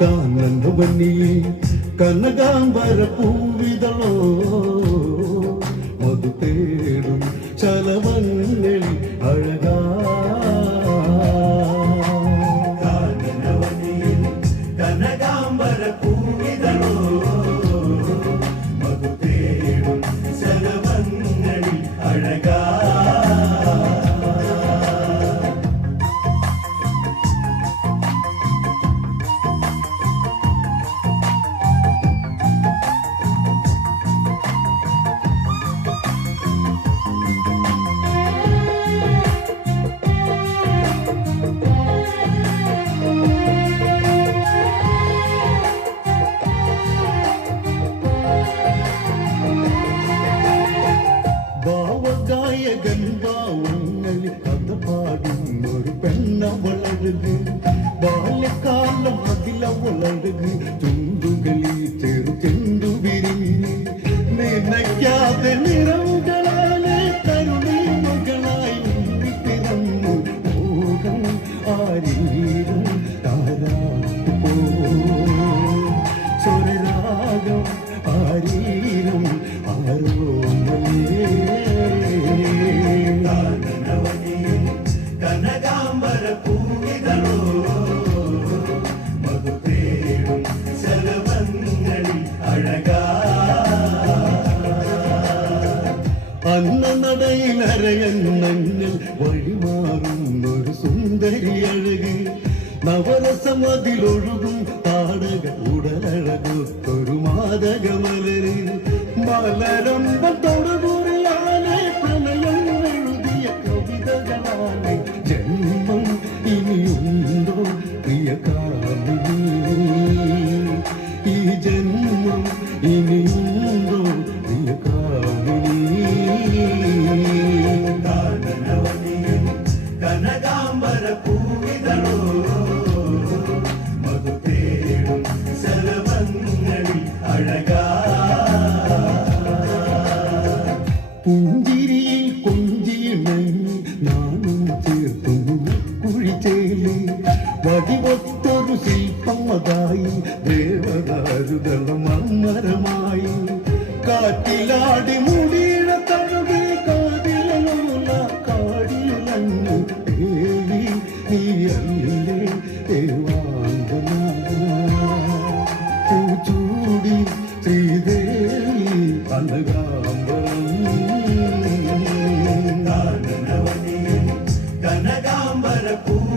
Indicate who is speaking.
Speaker 1: കാനന്ദ
Speaker 2: വന്നിയേ കനകാംബര പൂവിതളോ മധു തേടും
Speaker 1: പെണ്ണവളരുത് ബാല്യകാലം അതിലവളരുത് ചുണ്ടുകളിൽ ചെറു ചെണ്ടു വിരിഞ്ഞ് നനയ്ക്കാതെ നിറവുകളാലെ കരുണി മകളായി ഉണ്ണി പിറന്നു മോഹം ആരീരും താരാട്ടു പോ സ്വരരാഗം ആരീരും ആരോമലേ
Speaker 2: കാനനവനിയിൽ
Speaker 1: അന്ന നടയിൽ അരയന്നങ്ങൾ വഴിമാറുന്നൊരു സുന്ദരി അഴക് നവരസമതിലൊഴുകും താടക ഉടലഴകൊത്തൊരു മാതകമലര്. മലരമ്പം തൊടുകുറിയാലെ പ്രണയം എഴുതിയ കവിതകളാണ് ജന്മം ഇനിയുണ്ടോ പ്രിയ കാമിനി ഈ ജന്മം ഇനിയുണ്ടോ പുഞ്ചിരിയിൽ കൊഞ്ചിയിണ് നാണും ചേർത്തും കുഴിച്ചേൽ വടിവൊത്തൊരു ശില്പമതായി ദേവതാരുതളം അമരമായി കാറ്റിലാടി മുടിയുടെ തണുത് കാതിലുള്ള കാടിലങ്ങു ദേവി നീ അല്ലേ ദേവാംഗന ചൂടി ശ്രീദേവി അനകാ దిగంబర